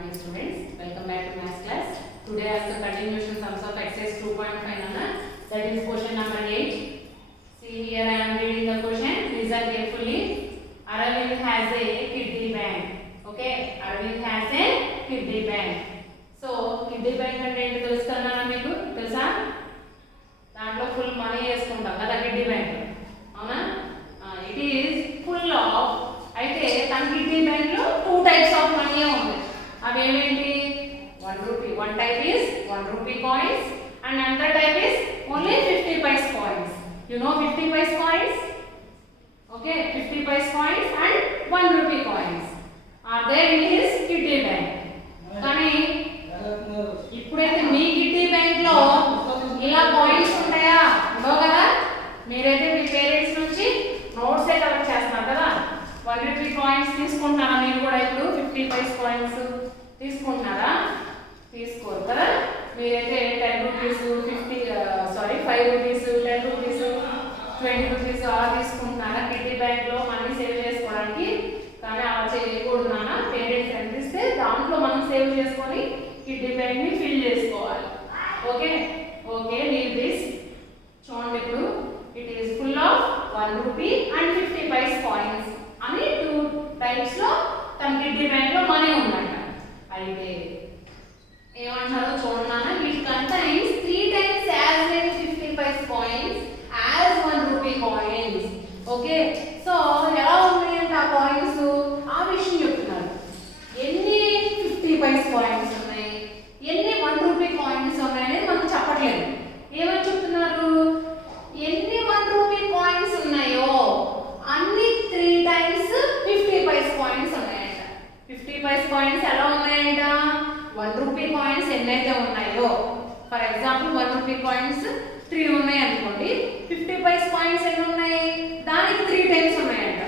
morning students, welcome back to maths class. Today as the continuation sums of exercise 2.5 that is question number 8. See here I am reading the question, listen carefully. Aravind has a kidney bank. Okay, Aravind has a kidney bank. So kidney bank అంటే ఏంటి తెలుస్తానా మీకు తెలుసా? దాంట్లో full money వేసుకుంటాం కదా kidney bank, అవునా? It is full of, అయితే తన కిడ్నీ బ్యాంక్ లో 2 టైప్స్ ఆఫ్ మనీ ఉంది. అవి ఏమేంటి? 1 rupee, one type is 1 rupee coins and another type is only 50 paise coins. You know 50 paise coins? Okay, 50 paise coins and 1 rupee coins are there in his kidney bank. కానీ ఇప్పుడైతే మీ kidney bank లో ఇలా కాయిన్స్ ఉంటాయా? ఉండవు కదా. మీరైతే మీ పేరెంట్స్ నుంచి నోట్స్ కలెక్ట్ చేస్తున్నారు కదా. 1 రూపీ కాయిన్స్ తీసుకుంటున్నారా మీరు కూడా? ఇప్పుడు 50 పైస్ కాయిన్స్ తీసుకుంటున్నారా? తీసుకోరు కదా. మీరైతే 10 రూపీస్ 5 రూపీస్ 10 రూపీస్ 20 రూపీస్ అలా తీసుకుంటున్నారా కిడ్నీ బ్యాంక్ లో మనీ సేవ్ చేసుకోవడానికి? కానీ అలా చేయకూడదు నాన్న. పేరెంట్స్ ఎంత ఇస్తే దాంట్లో మనం సేవ్ చేసుకొని కిడ్నీ బ్యాంక్ ని ఫిల్ చేసుకోవాలి. Okay okay, leave this. చూడండి, ఇప్పుడు it is full of 1 rupee and 50 paise coins అని 2 టైప్స్ లో తన కిడ్నీ బ్యాంక్ లో మనీ ఉందంట. అయితే ఏమంటారో చూడన్నా, it contains 3 times as many 50 paise coins as 1 rupee coins. Okay, so ఎలా ఉన్నాయంటే ఆ కాయిన్స్, ఆ విషయం చెప్తున్నారు. ఎన్ని 50 పైస్ కాయిన్స్ ఉన్నాయి, ఎన్ని 1 రూపీ కాయిన్స్ ఉన్నాయని మనం చెప్పట్లేదు. ఏమని చెప్తున్నారు? ఎన్ని 1 రూపీ కాయిన్స్ ఉన్నాయో అన్ని 3 times 50 పైస్ కాయిన్స్ ఉన్నాయంట. 50 పైస్ కాయిన్స్ ఎలా ఉన్నాయంట? 1 రూపీ కాయిన్స్ ఎన్నైతే ఉన్నాయో, ఫర్ ఎగ్జాంపుల్ 1 రూపీ కాయిన్స్ 3 ఉన్నాయి అనుకోండి, 50 పైస్ కాయిన్స్ ఎన్ని ఉన్నాయి? దానికి 3 times ఉన్నాయంట.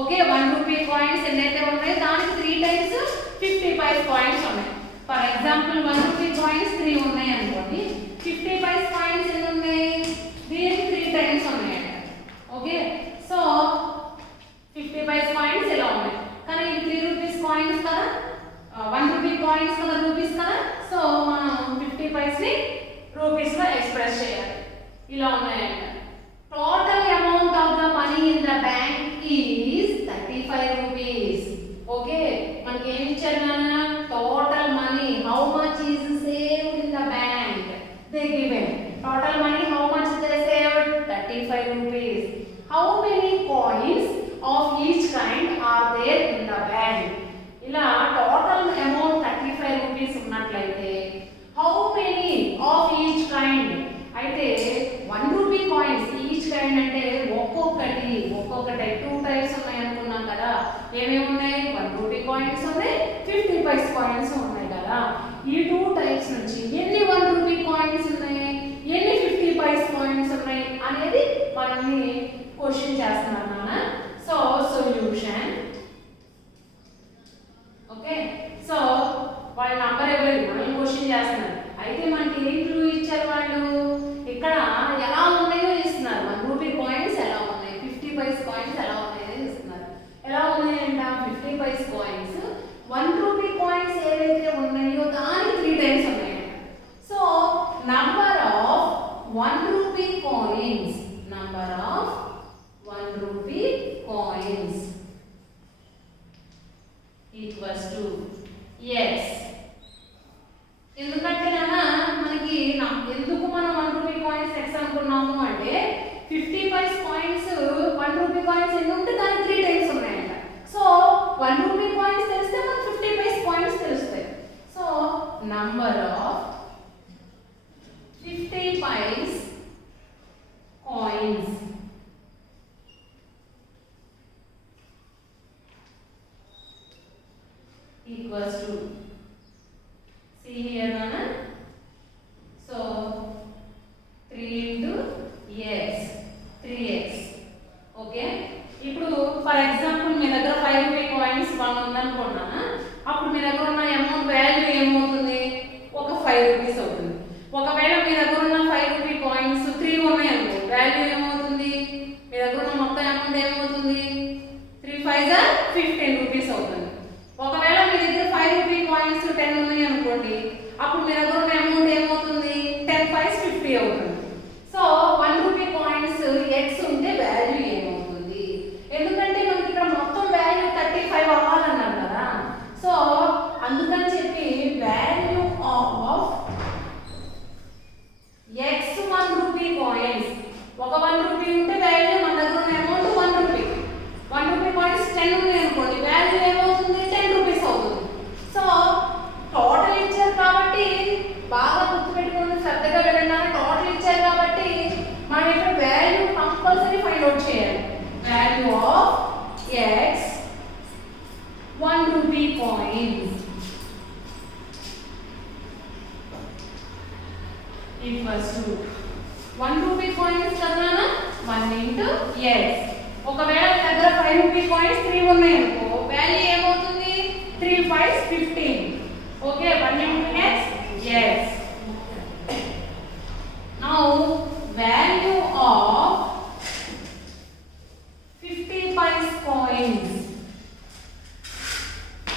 ఓకే, 1 రూపీ కాయిన్స్ ఎన్నైతే ఉన్నాయో దానికి 3 times 50 పైస్ కాయిన్స్ ఉన్నాయి. ఫర్ ఎగ్జాంపుల్ 1 రూపీ కాయిన్స్ 3 ఉన్నాయి అనుకోండి, 50 పైస్ కాయిన్స్ ఎన్ని ఉన్నాయి? దీనికి 3 times ఉన్నాయంట. ఓకే, సో 50 పైస్ కాయిన్స్ ఇలా ఉన్నాయి. కానీ ఇది 3 రూపీస్ కాయిన్స్ కదా, 1 రూపీ కాయిన్స్ కదా, రూపీస్ కదా. సో మనం 50 పైస్ ని రూపీస్ లో ఎక్స్ప్రెస్ చేయాలి. ఇలా ఉన్నాయంట. Total amount of the money in the bank is 35 rupees. Okay, మనకి ఏమి ఇచ్చారు నాన్న? Total money, how much is saved in the bank. They given total money, how much they saved? 35 rupees. How many coins of each kind are there in the bank? ఇలా total amount 35 rupees ఉన్నట్లయితే how many of each kind? అయితే 1 rupee coins each kind అంటే ఒక్కొక్కటి 2 టైప్స్ ఉన్నాయి అనుకున్నాం కదా. ఏమేమి ఉన్నాయి? 1 రూపీ కాయిన్స్ ఉన్నాయి, 50 పైస్ కాయిన్స్ ఉన్నాయి కదా. ఈ 2 టైప్స్ నుంచి ఎన్ని 1 రూపీ కాయిన్స్ ఉన్నాయి, ఎన్ని 50 పైస్ కాయిన్స్ ఉన్నాయి అనేది మనల్ని క్వశ్చన్ చేస్తున్నారు నాన్న. So solution. ఓకే, సో వాళ్ళ నంబర్ ఇవ్వలేదు, మనల్ని క్వశ్చన్ చేస్తున్నారు. అయితే మనకి ఏం క్లూ ఇచ్చారు వాళ్ళు? ఇక్కడ ఎలా ఉన్నాయో ఇస్తున్నారు. 1 రూపీ కాయిన్స్ ఎలా ఉన్నాయి, 50 పైస్ కాయిన్స్ ఎలా ఉన్నాయో ఇస్తున్నారు. ఎలా ఉన్నాయంట? 50 పైస్ కాయిన్స్ 1 రూపీ కాయిన్స్ ఏవైతే ఉన్నాయో దానికి 3 times ఉన్నాయంట. So number of 1 rupee coins, number of 1 rupee coins equals to x. ఎందుకంటే మనకి ఎందుకు మనం 1 రూపీ కాయిన్స్ x అనుకున్నాము అంటే 50 పైస్ కాయిన్స్ 1 రూపీ కాయిన్స్ ఎన్ని ఉంటే దానికి 3 times ఉన్నాయంట. సో 1 రూపీ కాయిన్స్ తెలిస్తే మనకు 50 పైస్ కాయిన్స్ తెలుస్తాయి. So number of 50 paise coins equals to, see here nana, so 3 into x, 3x. Okay, ఇప్పుడు ఫర్ ఎగ్జాంపుల్ మీ దగ్గర 5 రూపీ కాయిన్స్ 1 ఉందనుకున్నా, అప్పుడు మీ దగ్గర ఉన్న అమౌంట్ వాల్యూ ఏమవుతుంది? ఒక 5 రూపీస్ అవుతుంది. ఒకవేళ మీ దగ్గర ఉన్న 5 రూపీ కాయిన్స్ 3 ఉన్నాయి అనుకో, వాల్యూ ఏమవుతుంది? మీ దగ్గర ఉన్న మొత్తం అమౌంట్ ఏమవుతుంది? 3 5 15 రూపీస్ అవుతుంది. ఒకవేళ మీ దగ్గర 5 rupee coins equals to 1 rupee coins కదా 1 into x. ఒకవేళ దగ్గర 5 rupee coins 3 ఉన్నాయి అనుకో వాల్యూ ఏమవుతుంది 3 5 15. ఓకే 1 into x yes. Now value of 50 paise coins.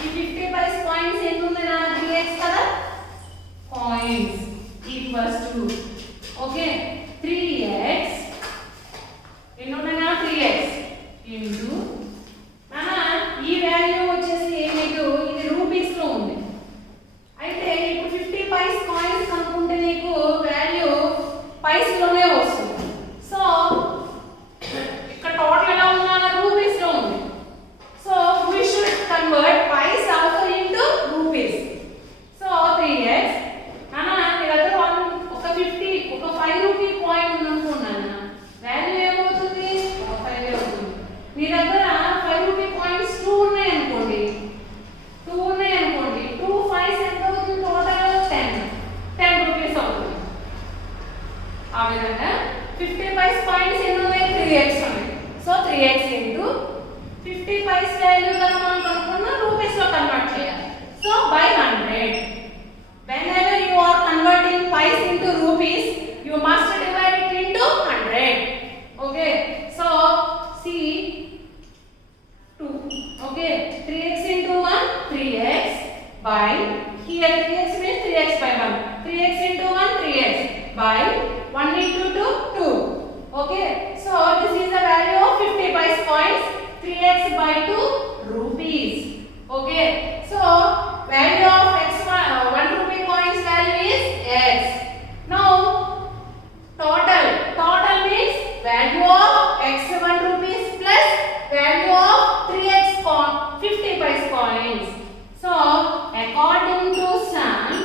ఈ 50 paise coins ఎంత ఉంది నా 3x కదా coins equals to okay 3x ఎన్ని ఉన్నాయి నా 3x into నానా ఈ వాల్యూ వచ్చేసి ఏమిటో ఇది రూపీస్ లో ఉంది. అయితే ఇప్పుడు 50 paise coins కనుక్కుంటే నీకు వాల్యూ పైస్ లోనే వస్తుంది. సో ఇక్కడ టోటల్ ఎలా ఉందా రూపీస్ లో ఉంది. So we should convert paise also into rupees. So 3x నానా నీ దగ్గర ఒక 50 ఒక 5 రూపీ కాయిన్ ఉందనుకున్నాను వాల్యూ ఏమవుతుంది ఒక 5 అవుతుంది. నీ దగ్గర 5 రూపీ కాయిన్స్ 2 ఉన్నాయి అనుకోండి 2 5 ఎంత అవుతుంది టోటల్ 10 రూపీస్ అవుతుంది. ఆ విధంగా 50 paise coins ఎన్ని ఉన్నాయి 3x ఉన్నాయి. So 3x into 50 paise value కనుక మనం కనుక్కున్నా రూపీస్ లో కన్వర్ట్ చేయాలి. So by 100 whenever you are converting paise into rupees you must divide it into 100. Okay, so see 2 okay 3x into 1 3x by here 3x means 3x by 1 3x into 1 3x by 1 into 2 2. Okay, so this is the value of 50 paise coins 3x by 2 rupees. Okay, so value of x 1 rupee coins value is x. Now total means value of x 1 rupees plus value of 3x 50 paise coins. So according to some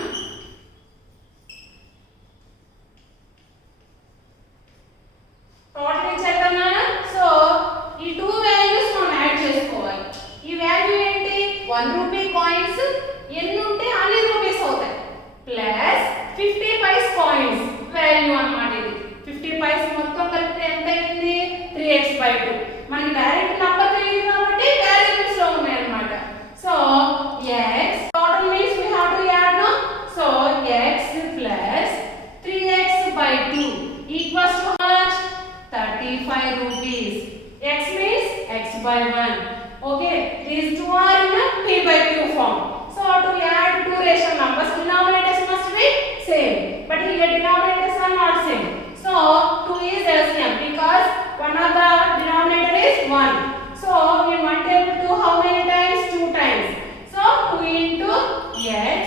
total ఇచ్చేద్దామా. So ఈ 2 వాల్యూస్ మనం యాడ్ చేసుకోవాలి. ఈ వాల్యూ ఏంటి 1 rupee coins ఎన్ని ఉంటే అన్ని రూపీస్ అవుతాయి ప్లస్ 50 paise కాయిన్స్ వాల్యూ అన్నమాట. ఇది 50 paise మొత్తం కలిపితే ఎంత అయింది 3x by 2. మనకి డైరెక్ట్ నంబర్ తెలియదు కాబట్టి వాల్యూస్ లో ఉన్నాయి అన్నమాట. So x total means we have to add no. So x plus 3x by 2 equals to how much 35 rupees. X means x by 1. Okay, these two are in a p by q form. So to add two rational numbers denominators must be same, but here denominators are not same. So 2 is LCM because one of the denominator is 1. So in one table 2 how many times 2 times. So 2 into x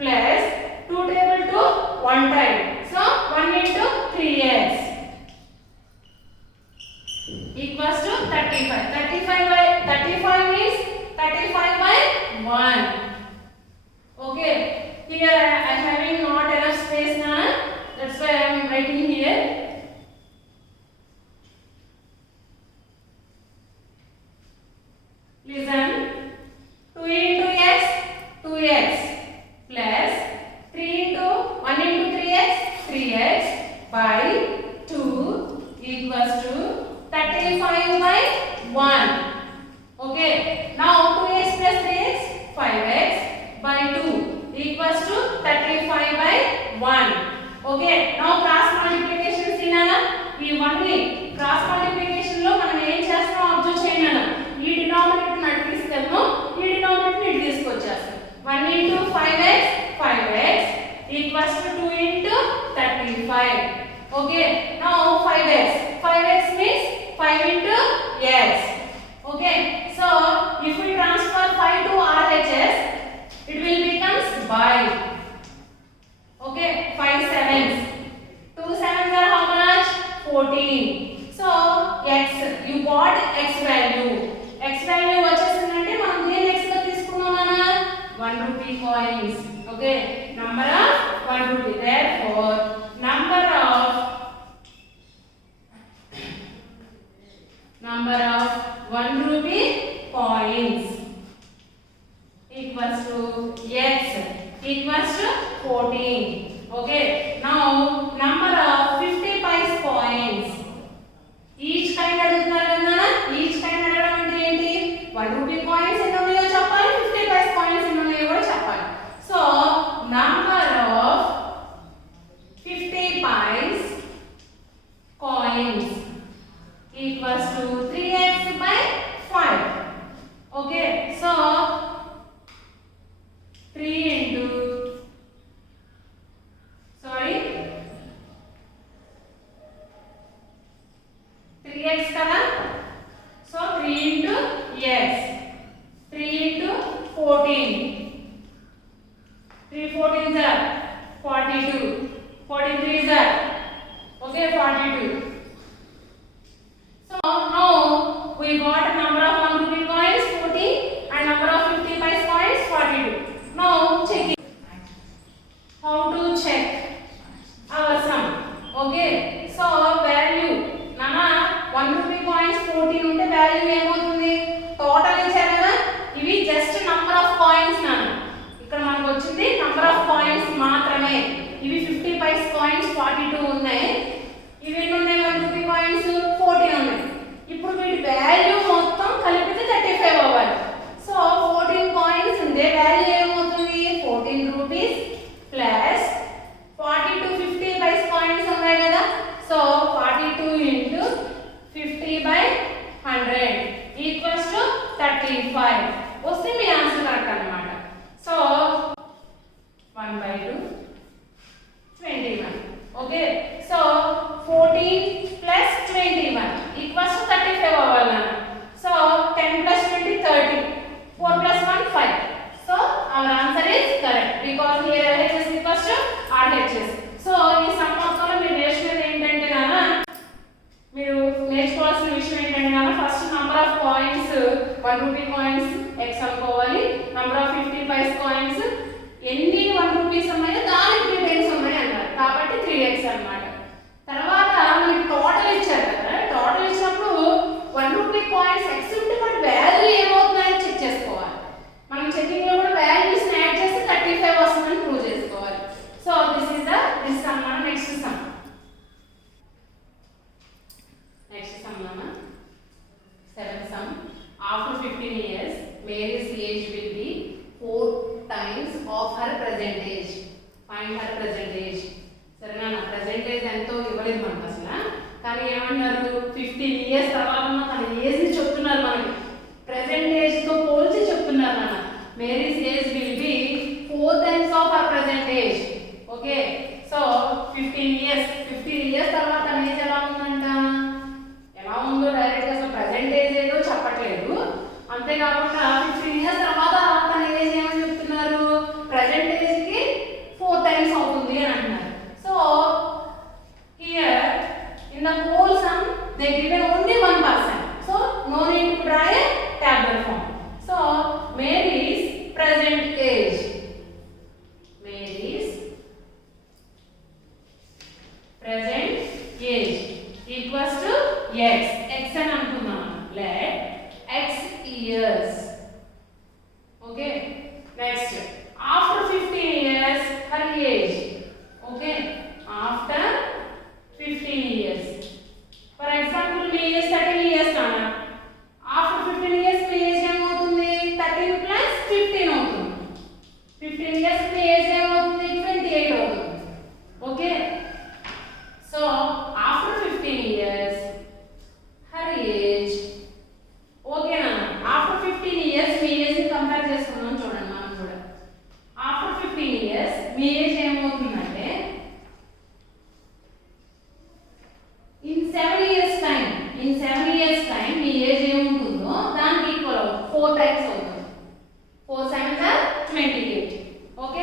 plus 2 table 2 1 time. So 1 into 3x equals to 35. 35 means 35 by 1. Okay, here I am having not enough space now. That's why I am writing here. Listen. 2 into x 2x plus 3 into 1 into 3x 3x by 2 equals to 35 by 1. Okay, now 2x plus 3x 5x by 2 equals to 35 by 1. Okay, now cross multiplication seenana ఈ 1 ని cross multiplication లో మనం ఏం చేస్తాం అబ్జర్వ్ చేయండి. ఈ డినామినేటర్ ని అటు తీసుకెళ్తాం ఈ డినామినేటర్ ని ఇటు తీసుకొచ్చేస్తాం. 1 into 5x 5x equals to 2 into 35. Okay, now 5x means 5 into x. Okay, so if we transfer 5 to RHS it will becomes by. Okay, 5 sevens 2 sevens are how much 14. So x you got x value వచ్చేసిందంటే మనం దేని x గా తీసుకున్నామన్నా 1 rupee coins. Okay, number of 1 rupee, therefore number of 1 rupee coins equals to x equals to 14. Okay, now now number of 50 pice coins. Each kind అడుగుతున్నారు కదా, each kind అడగడం అంటే ఏంటి, 1 rupee coins ఎన్ని ఉన్నాయో చెప్పాలి, 50 pice coins ఎన్ని ఉన్నాయో కూడా చెప్పాలి. So number of 50 pice coins equals to 3x by 5. Okay, so 3 into 3x కదా, so 3 into x, 3 into 14, 3 14s are 42, 43s are okay 42. So now we got number of 1 rupee coins 40 and number of 50 pice coins 42. Now check it. How to check our sum? Okay, so value nana 1 rupee coins 14 ఉంటే వాల్యూ ఏమవుతుంది, టోటల్ ఇచ్చారు కదా, ఇవి just number of coins నాన్న, ఇక్కడ మనకు వచ్చింది number of coins మాత్రమే. ఇవి 50 పైస్ కాయిన్స్ 42 ఉన్నాయి, ఇవి ఎన్ని ఉన్నాయి 1 రూపీ కాయిన్స్ 14 ఉన్నాయి. ఇప్పుడు వీటి వాల్యూ మొత్తం కలిపితే 35 అవ్వాలి. సో 14 కాయిన్స్ ఉంటే వాల్యూ ఏమవుతుంది 14 రూపీస్ ప్లస్ 42 50 పైస్ కాయిన్స్ ఉన్నాయి కదా, సో 42 into 50 by 100 equals to 35. వస్తే మీ ఆన్సర్ కరెక్ట్ అన్నమాట. సో 1/2 21. ఓకే, సో 14 plus 21 equals to 35 అవ్వాలి. సో 10 plus 20 30, 4 plus 1 5. So our answer is correct because here LHS equals to RHS. So ఈ సమ్ మొత్తంలో మీరు నేర్చుకునేది ఏంటంటే నాన్న, మీరు నేర్చుకోవాల్సిన విషయం ఏంటంటే నాన్న, first number of coins 1 rupee coins x అనుకోవాలి, నంబర్ ఆఫ్ 50 పైస్ కాయిన్స్ ఎన్ని 1 రూపీస్ ఉన్నాయో దానికి 3 టైమ్స్ ఉన్నాయి అన్నారు కాబట్టి 3x అన్నమాట. తర్వాత మనకి టోటల్ ఇచ్చారు కదా, టోటల్ ఇచ్చినప్పుడు 1 రూపీ కాయిన్స్ x ఉంటే బట్ వాల్యూ ఏమవుతుందని చెక్ చేసుకోవాలి. మనం చెకింగ్ లో కూడా వాల్యూస్ ని యాడ్ చేస్తే 35 వస్తుందని ప్రూవ్ చేసుకోవాలి. So this is the sum. Next some, next some నాన్న 7th sum. After 15 years Mary's age will be 4 times of her present age. Find her present age. సరేనా, ప్రెజెంట్ ఏజ్ ఎంతో ఇవ్వలేదు మనకు అసలు, కానీ ఏమన్నారు 15 years తర్వాత తన ఏజ్ ని చెప్తున్నారు మనకి, ప్రెజెంట్ ఏజ్ తో పోల్చి చెప్తున్నారు నాన్న. Mary's age will be 4 times of her present age. Okay, so 15 years తర్వాత తన ఏజ్ ఎలా ఉందంట, ఎలా ఉందో డైరెక్ట్ అసలు ప్రెజెంట్ ఏజ్ ఏదో చెప్పట్లేదు. అంతేకాకుండా 15 years తర్వాత తన ఏజ్ ఏమని చెప్తున్నారు, ప్రెజెంట్ ఏజ్ కి 4 times అవుతుంది అని అంటున్నారు. So here in the whole sum they given only 1%. So no need to draw a tabular form. So Mary's present age, Mary's present age equals to x. X అని అనుకుందాం. Let x years. Okay, next after 15 years her age. Okay, after 15 years, for example మీ age 13 years నాన్న, after 15 years మీ age ఏమవుతుంది 13 plus 15 అవుతుంది. 15 years మీ age ఏమవుతుంది 28 అవుతుంది. Okay, so after 15 years her age, okay na, after 15 years మీ age ని compare చేసుకుందాం చూడండి. మనం కూడా after 15 years మీ ఏజ్ ఏమవుతుందంటే in 7 years time మీ ఏజ్ ఏముంటుందో దానికి ఈక్వల్ అవుతుంది, 4 times అవుతుంది. 4 7s are 28. Okay,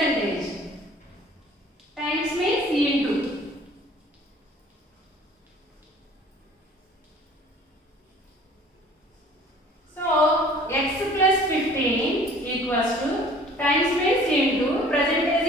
percentage. Times means C into. So x plus 15 equals to times means C into percentage